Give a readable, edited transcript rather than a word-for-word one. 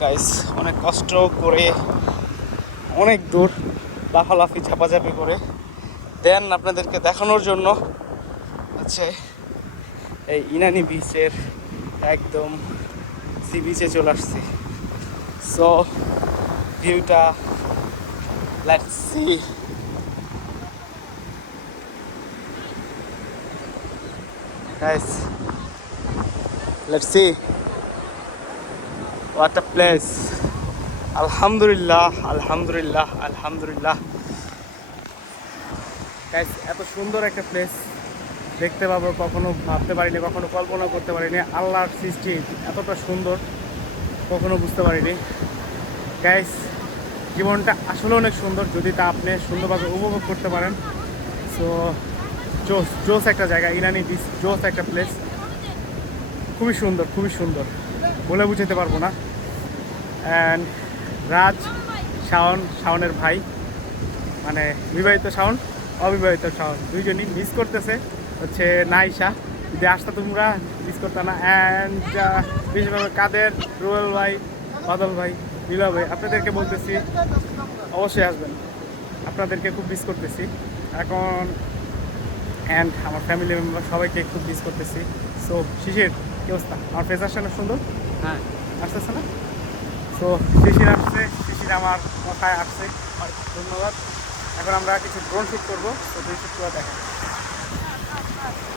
Guys অনেক কষ্ট করে অনেক দূর লাফালাফি ঝাপাঝাপি করে দেন আপনাদেরকে দেখানোর জন্য হচ্ছে এই ইনানি বিচের একদম সি বিচে চলে আসছি। সো ভিউটা let's see. Guys let's see what a place. আলহামদুলিল্লাহ আলহামদুলিল্লাহ আলহামদুলিল্লাহ। গাইস এত সুন্দর একটা প্লেস দেখতে পাবো কখনো ভাবতে পারিনি, কখনো কল্পনা করতে পারিনি। আল্লাহর সৃষ্টি এতটা সুন্দর কখনো বুঝতে পারিনি। গাইস জীবনটা আসলে অনেক সুন্দর যদি তা আপনি সুন্দরভাবে উপভোগ করতে পারেন। সো জোস জোস একটা জায়গা, ইনানি বিচ জোস একটা প্লেস, খুবই সুন্দর খুবই সুন্দর, বলে বুঝাতে পারবো না। অ্যান্ড রাজ শাওনের ভাই, মানে বিবাহিত শাওন অবিবাহিত শাওন দুইজনই মিস করতেছে হচ্ছে নাইশা। যদি আসতে তোমরা মিস করতে না। অ্যান্ড বিশেষভাবে কাদের, রুয়েল ভাই, বাদল ভাই, নীলা ভাই, আপনাদেরকে বলতেছি অবশ্যই আসবেন, আপনাদেরকে খুব মিস করতেছি এখন। অ্যান্ড আমার ফ্যামিলি মেম্বার সবাইকে খুব মিস করতেছি। সো শিশির কি অবস্থা? আমার ফেস আসছে না সুন্দর? হ্যাঁ আসতেছে না? সো শিশির আসছে, শিশির আমার কথায় আসছে, ধন্যবাদ। এখন আমরা কিছু ড্রোন শ্যুট করবো, তো ড্রোন শ্যুট করে দেখা।